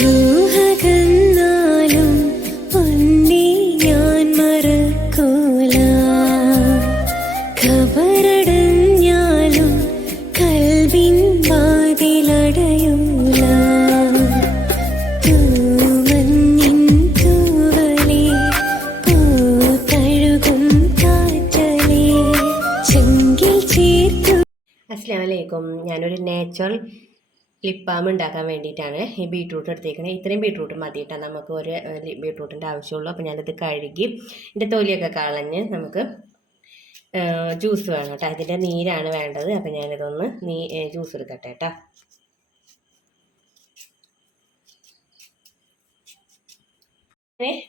റൂഹകന്നാലും പൊന്നെ ഞാൻ മറക്കൂല ഖബറടഞ്ഞാലും കൽവിൻ വാതിലടയൂല തൂമഞ്ഞിൻ തൂവലേ പൂത്തഴുകും കാറ്റലേ ചെങ്കിൽ ചേർത്തു. അസ്സലാമു അലൈക്കും. ഞാനൊരു നാച്ചുറൽ ലിപ് ബാം ഉണ്ടാക്കാൻ വേണ്ടിയിട്ടാണ് ഈ ബീട്രൂട്ട് എടുത്തേക്കുന്നത്. ഇത്രയും ബീട്രൂട്ട് മതിയിട്ടാണ് നമുക്ക് ഒരു ബീട്രൂട്ടിൻ്റെ ആവശ്യമുള്ളൂ. അപ്പോൾ ഞാനത് കഴുകി ഇതിൻ്റെ തൊലിയൊക്കെ കളഞ്ഞ് നമുക്ക് ജ്യൂസ് വേണം കേട്ടോ. ഇതിൻ്റെ നീരാണ് വേണ്ടത്. അപ്പോൾ ഞാനിതൊന്ന് ജ്യൂസ് എടുക്കട്ടെ കേട്ടോ.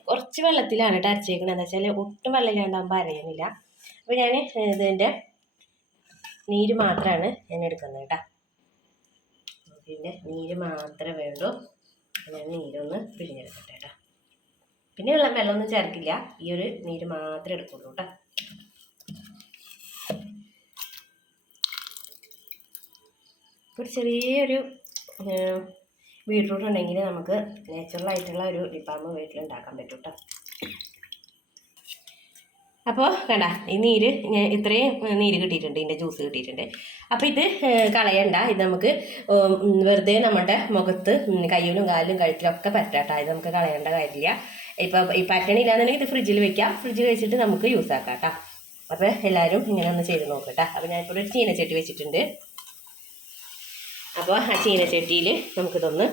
കുറച്ച് വെള്ളത്തിലാണ് കേട്ടോ അരച്ചേക്കുന്നത്. എന്താ വെച്ചാൽ ഒട്ടും വെള്ളം ഇല്ലാണ്ടാകുമ്പോൾ അരയുന്നില്ല. അപ്പോൾ ഞാൻ ഇതിൻ്റെ നീര് മാത്രമാണ് ഞാൻ എടുക്കുന്നത് കേട്ടോ. പിന്നെ നീര് മാത്രമേ വേണ്ടൂ. ഞാൻ നീരൊന്ന് പിഴിഞ്ഞെടുക്കട്ടെ കേട്ടോ. പിന്നെ വെള്ളമൊന്നും ചേർക്കില്ല, ഈ ഒരു നീര് മാത്രമേ എടുക്കുള്ളൂ കേട്ടോ. ഒരു ചെറിയൊരു ബീട്രൂട്ട് ഉണ്ടെങ്കിൽ നമുക്ക് നാച്ചുറലായിട്ടുള്ള ഒരു ലിപ് ബാം വീട്ടിലുണ്ടാക്കാൻ പറ്റും കേട്ടോ. അപ്പോൾ കണ്ട ഈ നീര് ഞാൻ ഇത്രയും നീര് കിട്ടിയിട്ടുണ്ട്, ഇതിൻ്റെ ജ്യൂസ് കിട്ടിയിട്ടുണ്ട്. അപ്പോൾ ഇത് കളയണ്ട. ഇത് നമുക്ക് വെറുതെ നമ്മുടെ മുഖത്ത് കയ്യിലും കാലിലും കഴുത്തിലൊക്കെ പറ്റാട്ടോ. ഇത് നമുക്ക് കളയേണ്ട കാര്യമില്ല. ഇപ്പോൾ ഈ പറ്റണില്ലാന്നുണ്ടെങ്കിൽ ഇത് ഫ്രിഡ്ജിൽ വെക്കാം. ഫ്രിഡ്ജിൽ വെച്ചിട്ട് നമുക്ക് യൂസ് ആക്കാം കേട്ടോ. അപ്പോൾ എല്ലാവരും ഇങ്ങനെ ഒന്ന് ചെയ്ത് നോക്കട്ടോ. അപ്പോൾ ഞാനിപ്പോൾ ഒരു ചീനച്ചട്ടി വെച്ചിട്ടുണ്ട്. അപ്പോൾ ആ ചീനച്ചട്ടിയിൽ നമുക്കിതൊന്ന്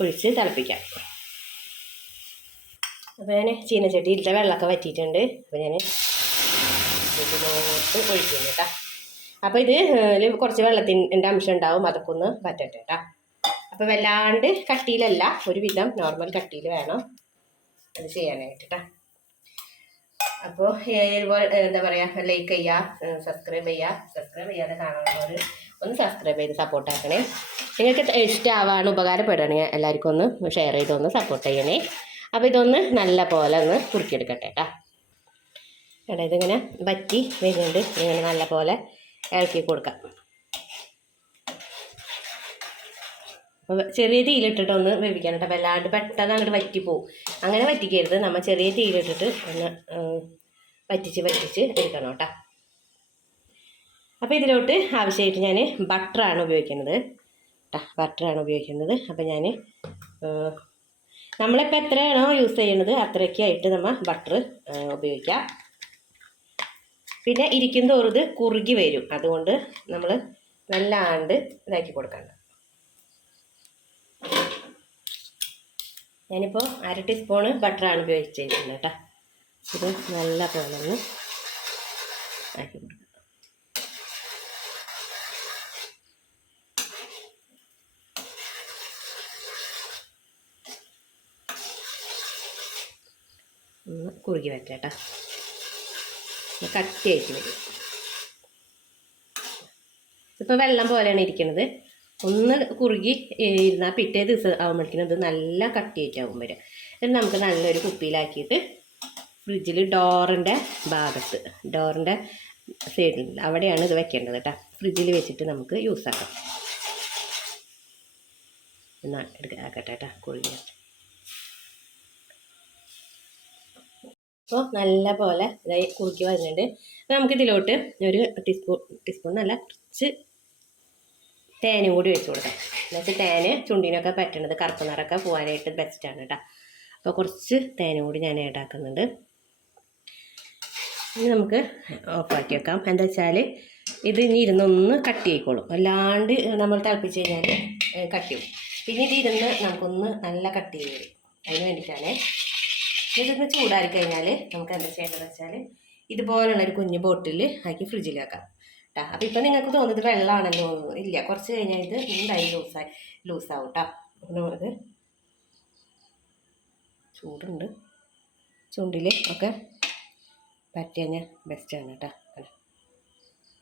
ഒഴിച്ച് തിളപ്പിക്കാം. അപ്പോൾ ഞാൻ ചീനച്ചട്ടിയിലത്തെ വെള്ളമൊക്കെ വറ്റിയിട്ടുണ്ട്. അപ്പോൾ ഞാൻ ഇതിലോട്ട് ഒഴിക്കുന്നു കേട്ടോ. അപ്പോൾ ഇതിൽ കുറച്ച് വെള്ളത്തിൻ്റെ അംശം ഉണ്ടാവും, അതൊക്കെ ഒന്ന് വറ്റട്ടെ കേട്ടോ. അപ്പോൾ വല്ലാണ്ട് കട്ടിയിലല്ല, ഒരുവിധം നോർമൽ കട്ടിയിൽ വേണം അത് ചെയ്യാനായിട്ട് കേട്ടോ. അപ്പോൾ ഇതുപോലെ എന്താ പറയുക, ലൈക്ക് ചെയ്യുക, സബ്സ്ക്രൈബ് ചെയ്യാതെ കാണുന്നവർ ഒന്ന് സബ്സ്ക്രൈബ് ചെയ്ത് സപ്പോർട്ടാക്കണേ. നിങ്ങൾക്ക് ഇഷ്ടമാവാണ്, ഉപകാരപ്പെടുകയാണെങ്കിൽ എല്ലാവർക്കും ഒന്ന് ഷെയർ ചെയ്തൊന്ന് സപ്പോർട്ട് ചെയ്യണേ. അപ്പോൾ ഇതൊന്ന് നല്ല പോലെ ഒന്ന് കുറുക്കിയെടുക്കട്ടെ കേട്ടോ. കേട്ടോ ഇതിങ്ങനെ വറ്റി വരുന്നുണ്ട്. ഇങ്ങനെ നല്ല പോലെ ഇളക്കി കൊടുക്കാം. അപ്പോൾ ചെറിയ തീയിലിട്ടിട്ടൊന്ന് വേവിക്കണം കേട്ടോ. വല്ലാണ്ട് പെട്ടെന്ന് അങ്ങോട്ട് വറ്റിപ്പോവും. അങ്ങനെ വറ്റിക്കരുത്. നമ്മൾ ചെറിയ തീയിലിട്ടിട്ട് ഒന്ന് വറ്റിച്ച് എടുക്കണം കേട്ടോ. അപ്പോൾ ഇതിലോട്ട് ആവശ്യമായിട്ട് ഞാൻ ബട്ടറാണ് ഉപയോഗിക്കുന്നത് കേട്ടോ. അപ്പോൾ ഞാൻ നമ്മളിപ്പോൾ എത്രയാണോ യൂസ് ചെയ്യുന്നത് അത്രയ്ക്കായിട്ട് നമ്മൾ ബട്ടർ ഉപയോഗിക്കാം. പിന്നെ ഇരിക്കും തോറും ഇത് കുറുകി വരും, അതുകൊണ്ട് നമ്മൾ നല്ലാണ്ട് ഇതാക്കി കൊടുക്കണം. ഞാനിപ്പോൾ 1/2 ടീസ്പൂണ് ബട്ടറാണ് ഉപയോഗിച്ചിട്ടുണ്ട് കേട്ടോ. ഇത് നല്ല പോലെ ഒന്ന് ആക്കി കൊടുക്കാം. ഒന്ന് കുറുകി വരട്ടെ കേട്ടോ. കട്ടിയായിട്ട് വരും. ഇപ്പോൾ വെള്ളം പോലെയാണ് ഇരിക്കുന്നത്. ഒന്ന് കുറുകി ഇരുന്നാൽ പിറ്റേ ദിവസം ആകുമ്പോഴേക്കും ഇത് നല്ല കട്ടിയായിട്ടാവും വരിക. എന്നിട്ട് നമുക്ക് നല്ലൊരു കുപ്പിയിലാക്കിയിട്ട് ഫ്രിഡ്ജിൽ ഡോറിൻ്റെ സൈഡിൽ അവിടെയാണ് ഇത് വെക്കേണ്ടത് കേട്ടോ. ഫ്രിഡ്ജിൽ വെച്ചിട്ട് നമുക്ക് യൂസ് ആക്കാം. എന്നാൽ ആക്കട്ടെ കേട്ടോ. കുറുകി അപ്പോൾ നല്ല പോലെ ഇതായി കുറുക്കി വരുന്നുണ്ട്. അപ്പോൾ നമുക്കിതിലോട്ട് ഒരു ടീസ്പൂൺ നല്ല കുറച്ച് തേനും കൂടി ഒഴിച്ച് കൊടുക്കാം. എന്നുവെച്ചാൽ തേന് ചുണ്ടിനൊക്കെ പറ്റണത് കറുപ്പ് നിറമൊക്കെ പോകാനായിട്ട് ബെസ്റ്റാണ് കേട്ടോ. അപ്പോൾ കുറച്ച് തേനും കൂടി ഞാൻ ആഡാക്കുന്നുണ്ട്. ഇനി നമുക്ക് ഓഫാക്കി വെക്കാം. എന്താ വെച്ചാൽ ഇത് ഇനി ഇരുന്നൊന്ന് കട്ടി ആയിക്കോളും. അല്ലാണ്ട് നമ്മൾ തിളപ്പിച്ച് കഴിഞ്ഞാൽ കട്ടിയും. പിന്നെ ഇത് ഇരുന്ന് നമുക്കൊന്ന് നല്ല കട്ടി ചെയ്ത് വരും. അതിന് വേണ്ടിയിട്ടാണ്. ഇതൊന്ന് ചൂടാറി കഴിഞ്ഞാൽ നമുക്ക് എന്താ ചെയ്യേണ്ടതെന്ന് വെച്ചാൽ ഇതുപോലുള്ളൊരു കുഞ്ഞ് ബോട്ടിൽ ആക്കി ഫ്രിഡ്ജിൽ വെക്കാം കേട്ടോ. അപ്പോൾ ഇപ്പം നിങ്ങൾക്ക് തോന്നുന്നത് വെള്ളമാണെന്ന് തോന്നുന്നു. ഇല്ല, കുറച്ച് കഴിഞ്ഞാൽ ഇത് എന്തായി ലൂസാവും കേട്ടോ. ഇത് ചൂടുണ്ട്, ചുണ്ടിൽ ഒക്കെ പറ്റി കഴിഞ്ഞാൽ ബെസ്റ്റാണ് കേട്ടോ.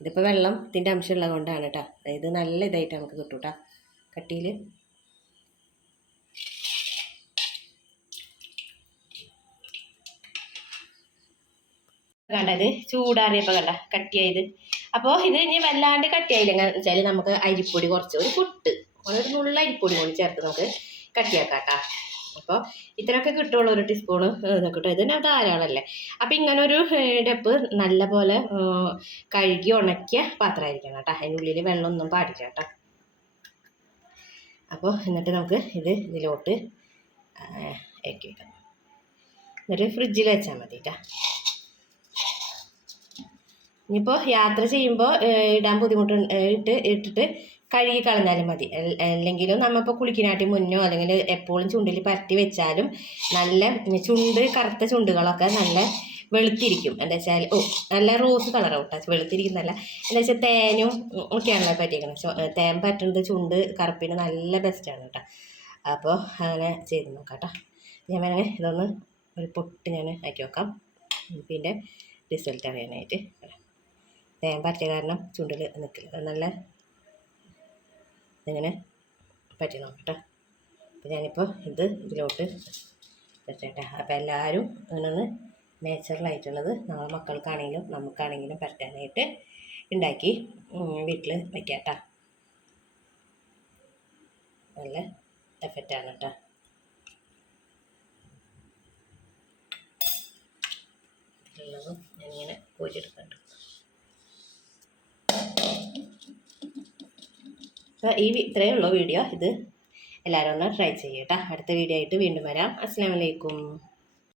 ഇതിപ്പോൾ വെള്ളത്തിൻ്റെ അംശം ഉള്ളത് കൊണ്ടാണ് കേട്ടോ. ഇത് നല്ല ഇതായിട്ട് നമുക്ക് കിട്ടും കേട്ടോ കട്ടിയിൽ. കണ്ടത് ചൂടാറിയപ്പോൾ കണ്ട കട്ടിയായത്. അപ്പോൾ ഇത് ഇനി വല്ലാണ്ട് കട്ടിയായില്ല എന്ന് വെച്ചാൽ നമുക്ക് അരിപ്പൊടി കുറച്ച് ഒരു നുള്ള അരിപ്പൊടി കൂടി ചേർത്ത് നമുക്ക് കട്ടിയാക്കാം കേട്ടോ. അപ്പോൾ ഇത്രയൊക്കെ കിട്ടുള്ളൂ, ഒരു ടീസ്പൂണ് കിട്ടും. ഇതിന് ധാരാളമല്ലേ. അപ്പം ഇങ്ങനെ ഒരു ഡപ്പ് നല്ല പോലെ കഴുകി ഉണക്കിയ പാത്രമായിരിക്കണം കേട്ടോ. അതിനുള്ളിൽ വെള്ളമൊന്നും പാടില്ല കേട്ടോ. അപ്പോൾ എന്നിട്ട് നമുക്ക് ഇതിലോട്ട് ഇറക്കി വെക്കാം. എന്നിട്ട് ഫ്രിഡ്ജിൽ വെച്ചാൽ മതി കേട്ടോ. ഇനിയിപ്പോൾ യാത്ര ചെയ്യുമ്പോൾ ഇടാൻ ബുദ്ധിമുട്ട് ഇട്ടിട്ട് കഴുകി കളഞ്ഞാലും മതി. അല്ലെങ്കിലും നമ്മളിപ്പോൾ കുളിക്കാനായിട്ട് മുന്നോ അല്ലെങ്കിൽ എപ്പോഴും ചുണ്ടിൽ പരട്ടി വെച്ചാലും നല്ല കറുത്ത ചുണ്ടുകളൊക്കെ നല്ല വെളുത്തിരിക്കും. എന്താ വെച്ചാൽ നല്ല റോസ് കളറാവും കേട്ടോ. വെളുത്തിരിക്കുന്നല്ല, എന്താ വെച്ചാൽ തേനും ഒക്കെയാണല്ലോ പറ്റിയിരിക്കുന്നത്. തേൻ പറ്റുന്നത് ചുണ്ട് കറുപ്പിന് നല്ല ബെസ്റ്റാണ് കേട്ടോ. അപ്പോൾ അങ്ങനെ ചെയ്ത് നോക്കാം കേട്ടോ. ഞാൻ വേണമെങ്കിൽ ഇതൊന്ന് ഒരു പൊട്ട് ഞാൻ ആക്കി വെക്കാം, പിന്നെ റിസൾട്ട് അറിയാനായിട്ട്. തേൻ പറ്റിയ കാരണം ചുണ്ടിൽ നിൽക്കില്ല, നല്ല ഇങ്ങനെ പറ്റി നോക്കട്ടെ. അപ്പോൾ ഞാനിപ്പോൾ ഇതിലോട്ട് പറ്റട്ടെ. അപ്പോൾ എല്ലാവരും ഇങ്ങനൊന്ന് നാച്ചുറലായിട്ടുള്ളത് നമ്മളെ മക്കൾക്കാണെങ്കിലും നമുക്കാണെങ്കിലും പറ്റാനായിട്ട് ഉണ്ടാക്കി വീട്ടിൽ വയ്ക്കാം കേട്ടോ. നല്ല എഫക്റ്റാണ് കേട്ടോ. ഉള്ളതും ഞാനിങ്ങനെ കോരിയെടുക്കുന്നുണ്ട്. അപ്പോൾ ഇത്രയേ ഉള്ളൂ വീഡിയോ. ഇത് എല്ലാവരും ഒന്ന് ട്രൈ ചെയ്യട്ടോ. അടുത്ത വീഡിയോ ആയിട്ട് വീണ്ടും വരാം. അസ്സലാമു അലൈക്കും.